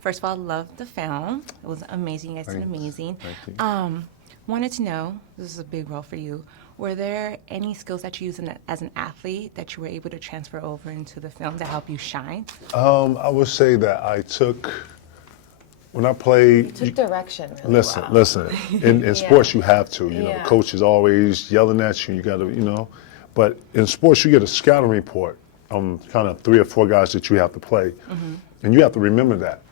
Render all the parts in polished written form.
first of all, love the film. It was amazing. You guys did amazing. Thank you. Wanted to know, this is a big role for you, were there any skills that you used as an athlete that you were able to transfer over into the film to help you shine? I would say that when I played. You took direction. Really Listen. In sports, you have to. You know, the coach is always yelling at you. You got to, But in sports, you get a scouting report on kind of 3 or 4 guys that you have to play, and you have to remember that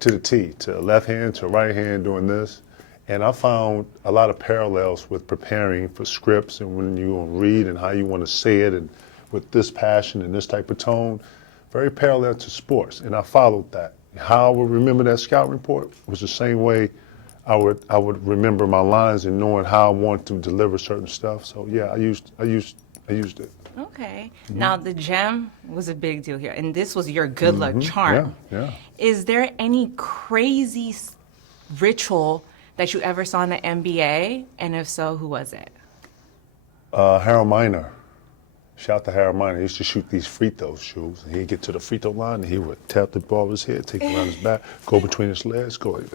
to the T, to left hand, to right hand, doing this. And I found a lot of parallels with preparing for scripts and when you want to read and how you want to say it, and with this passion and this type of tone, very parallel to sports. And I followed that. How I would remember that scout report was the same way I would remember my lines and knowing how I want to deliver certain stuff. So yeah, I used it. Okay. Now the gem was a big deal here, and this was your good luck charm. Yeah. Is there any crazy ritual that you ever saw in the NBA, and if so, who was it? Harold Miner. Shout out to Harold Miner. He used to shoot these free throw shoots. And he'd get to the free throw line, and he would tap the ball with his head, take it around his back, go between his legs, go like,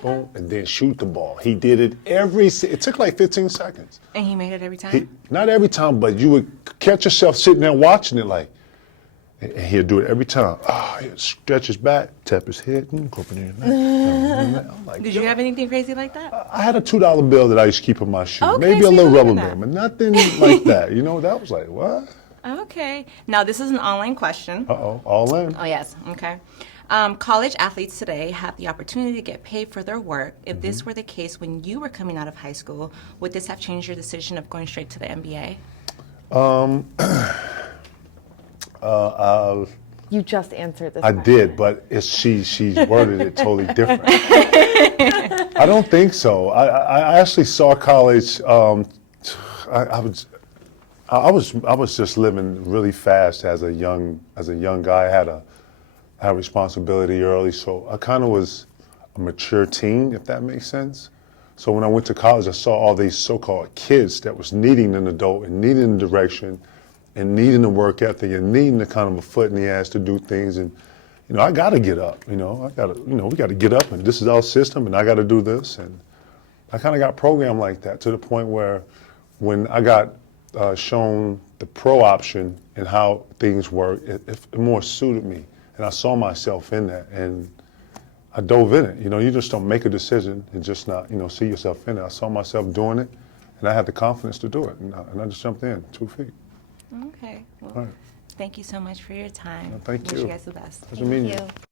boom, and then shoot the ball. He did it it took like 15 seconds. And he made it every time? Not every time, but you would catch yourself sitting there watching it like, and he'll do it every time. He'd stretch his back, tap his head, go up in there. Like, Did you have anything crazy like that? I had a $2 bill that I used to keep in my shoe. Okay, Maybe so a you little believe rubber in that. band, but nothing like that. That was like, what? Okay. Now, this is an online question. Uh-oh, all in. Oh, yes. Okay. College athletes today have the opportunity to get paid for their work. If this were the case when you were coming out of high school, would this have changed your decision of going straight to the NBA? You just answered this I question. did, but she's worded it totally different. I don't think so. I actually saw college. I was just living really fast as a young guy. I had responsibility early, so I kind of was a mature teen, if that makes sense. So when I went to college, I saw all these so-called kids that was needing an adult and needing direction and needing the work ethic and needing the kind of a foot in the ass to do things. And, I got to get up, we got to get up, and this is our system, and I got to do this. And I kind of got programmed like that to the point where when I got shown the pro option and how things work, it more suited me. And I saw myself in that, and I dove in it. You just don't make a decision and just not, see yourself in it. I saw myself doing it, and I had the confidence to do it, and I just jumped in 2 feet. Okay. Well, All right. thank you so much for your time. Thank Wish you. you guys the best. Pleasure meeting you. You.